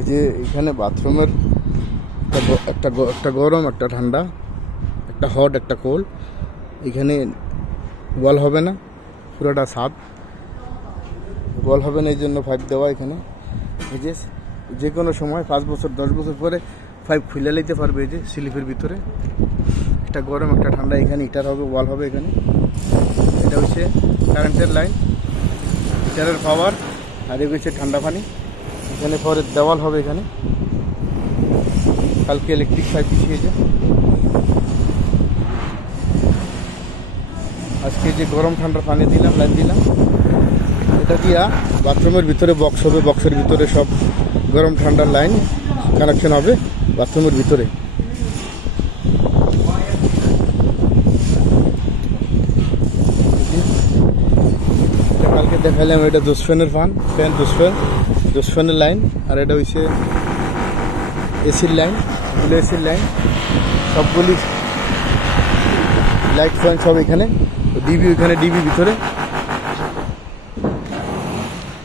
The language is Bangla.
এই যে এখানে বাথরুমের একটা গরম, একটা ঠান্ডা, একটা হট, একটা কোল্ড। এখানে ওয়াল হবে না, পুরোটা ছাদ। ওয়াল হবে না, এই জন্য পাইপ দেওয়া এখানে। এই যে কোনো সময় 5 বছর 10 বছর পরে পাইপ খুলে নিতে পারবে। এই যে স্লিপের ভিতরে একটা গরম, একটা ঠান্ডা। এখানে হিটার হবে, ওয়াল হবে এখানে। এটা হচ্ছে কারেন্টের লাইন, হিটারের পাওয়ার। আর এগুলো হচ্ছে ঠান্ডা পানি। এখানে পরে দেওয়াল হবে এখানে। কালকে ইলেকট্রিক পাইপ বিছিয়েছে। আজকে যে গরম ঠান্ডা পানি দিলাম, লাইন দিলাম, এটা দিয়া বাথরুমের ভিতরে বক্স হবে। বক্সের ভিতরে সব গরম ঠান্ডার লাইন কানেকশন হবে বাথরুমের ভিতরে। কালকে দেখাইলাম, এটা জোসফ্যানের ফ্যান, জোসফ্যানের লাইন। আর এটা হচ্ছে এসির লাইন, এসির লাইন। সবগুলি লাইট ফ্যান সব এখানে। ডিবি ওইখানে, ডিবি ভিতরে।